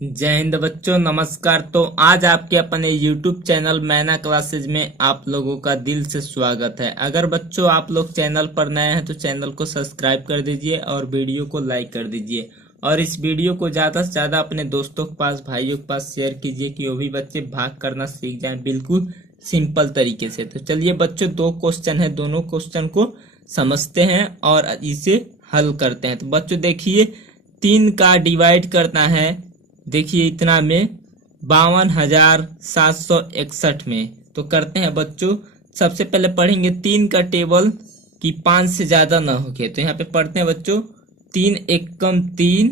जय हिंद बच्चों, नमस्कार। तो आज आपके अपने YouTube चैनल मैना क्लासेज में आप लोगों का दिल से स्वागत है। अगर बच्चों आप लोग चैनल पर नए हैं तो चैनल को सब्सक्राइब कर दीजिए और वीडियो को लाइक कर दीजिए और इस वीडियो को ज़्यादा से ज़्यादा अपने दोस्तों के पास, भाइयों के पास शेयर कीजिए कि वो भी बच्चे भाग करना सीख जाएं बिल्कुल सिंपल तरीके से। तो चलिए बच्चों, 2 क्वेश्चन है, दोनों क्वेश्चन को समझते हैं और इसे हल करते हैं। तो बच्चों देखिए, 3 का डिवाइड करना है, देखिए इतना में 52,761 में। तो करते हैं बच्चों, सबसे पहले पढ़ेंगे 3 का टेबल कि 5 से ज्यादा ना होके। तो यहाँ पे पढ़ते हैं बच्चों, 3 एकम 3,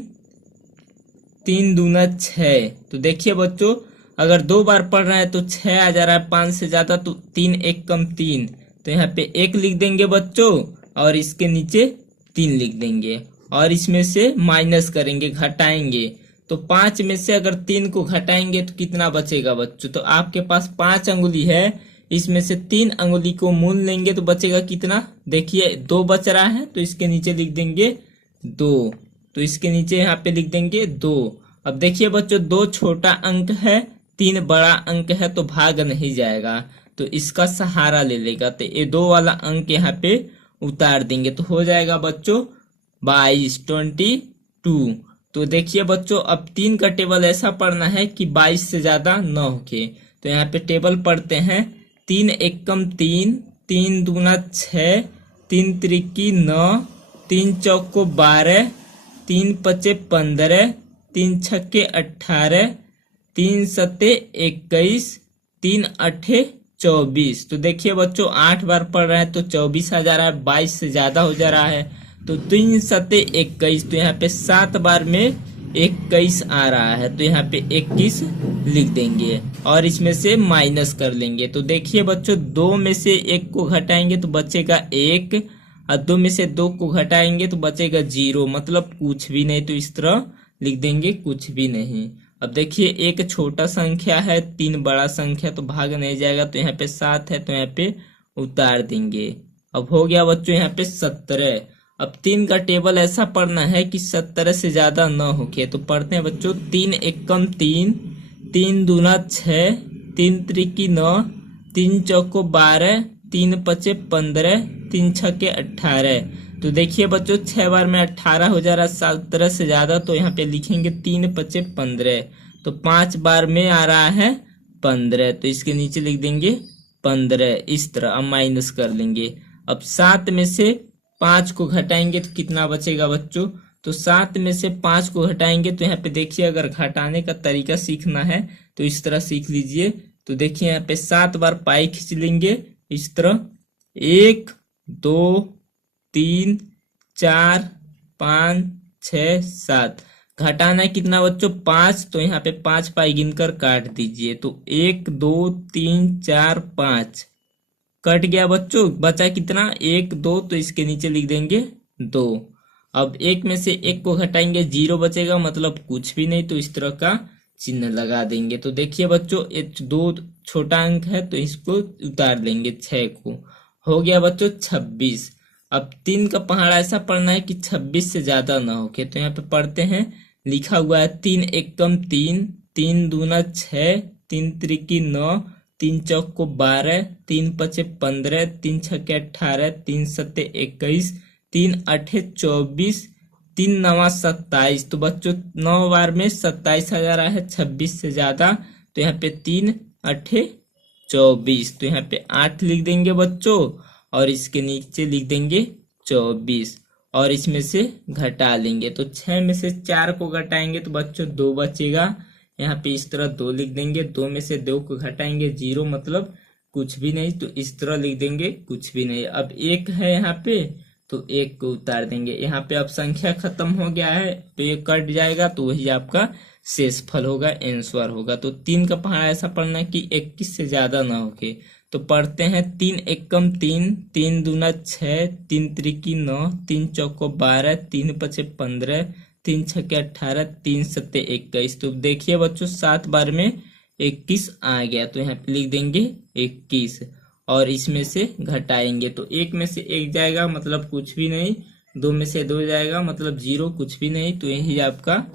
3 दूना 6। तो देखिए बच्चों, अगर 2 बार पढ़ रहे हैं तो 6 आ जा रहा है, 5 से ज्यादा तो 3 एकम 3। तो यहाँ पे 1 लिख देंगे बच्चों और इसके नीचे 3 लिख देंगे और इसमें से माइनस करेंगे, घटाएंगे। तो 5 में से अगर 3 को घटाएंगे तो कितना बचेगा बच्चों? तो आपके पास 5 अंगुली है, इसमें से 3 अंगुली को मूल लेंगे तो बचेगा कितना? देखिए 2 बच रहा है तो इसके नीचे लिख देंगे 2। तो इसके नीचे यहाँ पे लिख देंगे 2। अब देखिए बच्चों, 2 छोटा अंक है, 3 बड़ा अंक है, तो भाग नहीं जाएगा, तो इसका सहारा ले लेगा। तो ये 2 वाला अंक यहाँ पे उतार देंगे तो हो जाएगा बच्चों 22, 22। तो देखिए बच्चों, अब 3 का टेबल ऐसा पढ़ना है कि 22 से ज्यादा न होके। तो यहाँ पे टेबल पढ़ते हैं, 3 एकम 3, 3 दूना 6, 3 त्रिकी 9, 3 चौको 12, 3 पचे 15, 3 छक्के 18, 3 सते 21, 3 अठे 24। तो देखिए बच्चों, 8 बार पढ़ रहे हैं तो 24 आ जा रहा है, 22 से ज्यादा हो जा रहा है। तो 3 सते 21, तो यहाँ पे 7 बार में 21 आ रहा है, तो यहाँ पे 21 लिख देंगे और इसमें से माइनस कर लेंगे। तो देखिए बच्चों, 2 में से 1 को घटाएंगे तो बचेगा 1 और 2 में से 2 को घटाएंगे तो बचेगा 0, मतलब कुछ भी नहीं। तो इस तरह लिख देंगे, कुछ भी नहीं। अब देखिए, 1 छोटा संख्या है, 3 बड़ा संख्या, तो भाग नहीं जाएगा। तो यहाँ पे 7 है तो यहाँ पे उतार देंगे। अब हो गया बच्चों यहाँ पे 17। अब 3 का टेबल ऐसा पढ़ना है कि 17 से ज्यादा न होके। तो पढ़ते हैं बच्चों, 3 एकम 3, 3 दूना 6, 3 त्रिकी 9, 3 चौको 12, 3 पचे 15, 3 छक्के 18। तो देखिए बच्चों, 6 बार में 18 हो जा रहा है, 17 से ज्यादा, तो यहाँ पे लिखेंगे 3 पचे 15। तो 5 बार में आ रहा है 15, तो इसके नीचे लिख देंगे 15 इस तरह। अब माइनस कर लेंगे। अब 7 में से 5 को घटाएंगे तो कितना बचेगा बच्चों? तो 7 में से 5 को घटाएंगे तो यहाँ पे देखिए, अगर घटाने का तरीका सीखना है तो इस तरह सीख लीजिए। तो देखिए यहाँ पे 7 बार पाई खींच लेंगे इस तरह, 1 2 3 4 5 6 7। घटाना है कितना बच्चों? 5। तो यहाँ पे 5 पाई गिनकर काट दीजिए। तो 1 2 3 4 5 कट गया बच्चों, बचा कितना? 1 2, तो इसके नीचे लिख देंगे 2। अब 1 में से 1 को घटाएंगे, 0 बचेगा, मतलब कुछ भी नहीं। तो इस तरह का चिन्ह लगा देंगे। तो देखिए बच्चों, 2 छोटा अंक है तो इसको उतार देंगे, 6 को। हो गया बच्चों 26। अब 3 का पहाड़ा ऐसा पढ़ना है कि 26 से ज्यादा ना होके। तो यहाँ पे पढ़ते हैं, लिखा हुआ है 3 एकम 3, 3 दूना 6, 3 त्रिकी 9, 3 चौको 12, 3 पचे 15, 3 छक्के 18, 3 सत्ते 21, 3 अठे 24, 3 नवा 27। तो बच्चों 9 बार में 27 आ जा रहा है, 26 से ज्यादा। तो यहाँ पे 3 अठे 24, तो यहाँ पे 8 लिख देंगे बच्चों और इसके नीचे लिख देंगे 24 और इसमें से घटा लेंगे। तो 6 में से 4 को घटाएंगे तो बच्चों 2 बचेगा। यहाँ पे इस तरह 2 लिख देंगे, 2 में से 2 को घटाएंगे 0, मतलब कुछ भी नहीं। तो इस तरह लिख देंगे, कुछ भी नहीं। अब 1 है यहाँ पे तो 1 को उतार देंगे। यहाँ पे अब संख्या खत्म हो गया है तो ये कट जाएगा, तो वही आपका शेष फल होगा, आंसर होगा। तो 3 का पहाड़ा ऐसा पढ़ना कि 21 से ज्यादा ना होके। तो पढ़ते हैं, 3 एकम 3, 3 दूना 6, 3 त्रिकी 9, 3 चौको 12, 3 पचे 15, 3 छक्के 18, 3 सत्ते 21। तो देखिए बच्चों, 7 बार में 21 आ गया, तो यहाँ पे लिख देंगे 21 और इसमें से घटाएंगे। तो 1 में से 1 जाएगा, मतलब कुछ भी नहीं। 2 में से 2 जाएगा, मतलब 0, कुछ भी नहीं। तो यही आपका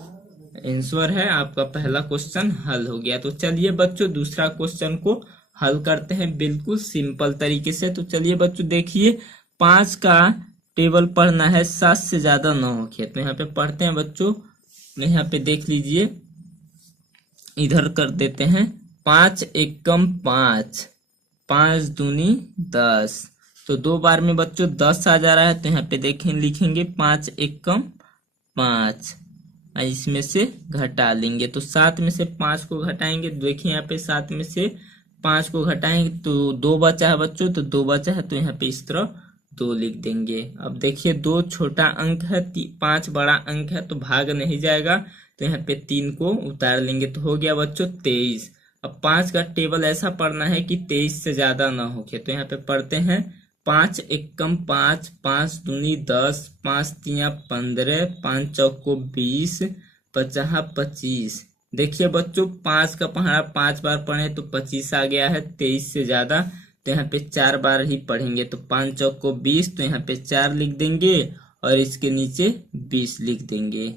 आंसर है आपका पहला क्वेश्चन हल हो गया। तो चलिए बच्चों दूसरा क्वेश्चन को हल करते हैं बिल्कुल सिंपल तरीके से। तो चलिए बच्चों देखिए 5 का टेबल पढ़ना है 7 से ज्यादा ना हो। तो यहाँ पे पढ़ते हैं बच्चों, यहाँ पे देख लीजिए, इधर कर देते हैं 5 एकम 5, 5 दूनी 10। तो 2 बार में बच्चों 10 आ जा रहा है। तो यहाँ पे देखें लिखेंगे 5 एकम 5, इसमें से घटा लेंगे। तो 7 में से 5 को घटाएंगे, देखिए यहाँ पे 7 में से 5 को घटाएंगे तो 2 बचा है बच्चों। तो 2 बचा है तो यहाँ पे इस तरह 2 लिख देंगे। अब देखिए 2 छोटा अंक है, 5 बड़ा अंक है, तो भाग नहीं जाएगा। तो यहाँ पे 3 को उतार लेंगे तो हो गया बच्चों 23। अब 5 का टेबल ऐसा पढ़ना है कि 23 से ज्यादा ना हो। तो यहाँ पे पढ़ते हैं 5 एकम 5, 5 दूनी 10, 5 तिया 15, 5 चौको 20, 50 25। देखिए बच्चों 5 का पहाड़ा 5 बार पढ़े तो 25 आ गया है, 23 से ज्यादा। तो यहाँ पे 4 बार ही पढ़ेंगे तो 5 चौको 20, तो यहाँ पे 4 लिख देंगे और इसके नीचे 20 लिख देंगे।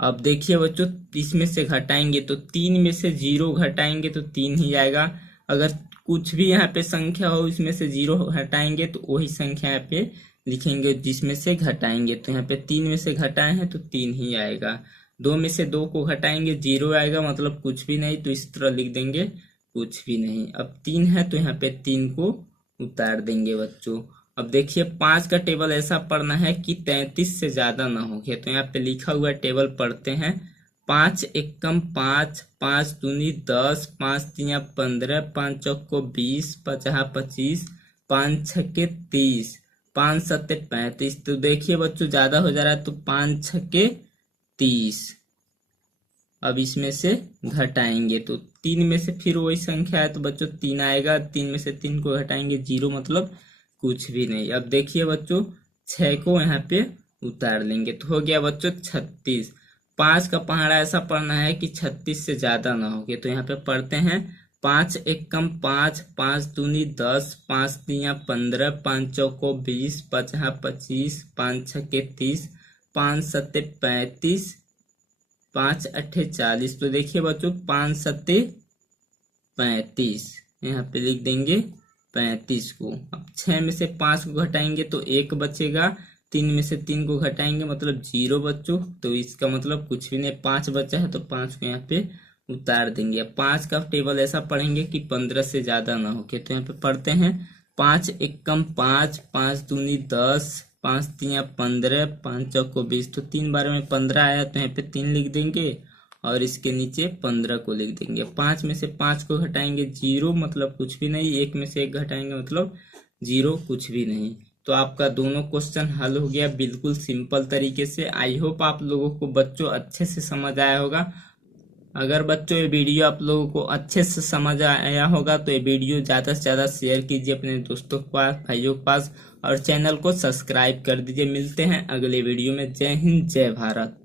अब देखिए बच्चों इसमें से घटाएंगे तो 3 में से 0 घटाएंगे तो 3 ही आएगा। अगर कुछ भी यहाँ पे संख्या हो इसमें से 0 घटाएंगे तो वही संख्या यहाँ पे लिखेंगे जिसमें से घटाएंगे। तो यहाँ पे 3 में से घटाए हैं तो 3 ही आएगा। 2 में से 2 को घटाएंगे 0 आएगा, मतलब कुछ भी नहीं, तो इस तरह लिख देंगे कुछ भी नहीं। अब 3 है तो यहाँ पे 3 को उतार देंगे बच्चों। अब देखिए 5 का टेबल ऐसा पढ़ना है कि 33 से ज्यादा ना हो। तो यहाँ पे लिखा हुआ टेबल पढ़ते हैं 5 एकम 5, 5 दूनी 10, 5 तिया 15, 5 चौको 20, 50 25, 5 छक्के 30, 5 सत्ते 35। तो देखिए बच्चों ज्यादा हो जा रहा है तो 5 छक्के 30। अब इसमें से घटाएंगे तो 3 में से फिर वही संख्या है तो बच्चों 3 आएगा। 3 में से 3 को घटाएंगे 0, मतलब कुछ भी नहीं। अब देखिए बच्चों 6 को यहाँ पे उतार लेंगे तो हो गया बच्चों 36। 5 का पहाड़ा ऐसा पढ़ना है कि 36 से ज्यादा ना हो। तो यहाँ पे पढ़ते हैं 5 एकम 5, 5 दूनी 10, 5 तिया 15, 5 चौको 20, 50 25, 5 छक्के 30, 5 सत्ते 35, 5 अट्ठे 40। तो देखिए बच्चों 5 सत्ते 35, यहाँ पे लिख देंगे 35 को। अब 6 में से 5 को घटाएंगे तो 1 बचेगा, 3 में से 3 को घटाएंगे मतलब 0 बच्चों। तो इसका मतलब कुछ भी नहीं, 5 बचा है तो 5 को यहाँ पे उतार देंगे। 5 का टेबल ऐसा पढ़ेंगे कि 15 से ज्यादा ना हो। तो यहाँ पे पढ़ते हैं 5 एकम 5, 5 दूनी 10, 5 तिया 15, 5 चौको 20। तो 3 बार में 15 आया तो यहाँ पे 3 लिख देंगे और इसके नीचे 15 को लिख देंगे। 5 में से 5 को घटाएंगे 0, मतलब कुछ भी नहीं। 1 में से 1 घटाएंगे मतलब 0, कुछ भी नहीं। तो आपका दोनों क्वेश्चन हल हो गया बिल्कुल सिंपल तरीके से। आई होप आप लोगों को बच्चों अच्छे से समझ आया होगा। अगर बच्चों ये वीडियो आप लोगों को अच्छे से समझ आया होगा तो ये वीडियो ज़्यादा से ज़्यादा शेयर कीजिए अपने दोस्तों के पास, भाइयों के पास, और चैनल को सब्सक्राइब कर दीजिए। मिलते हैं अगले वीडियो में। जय हिंद, जय भारत।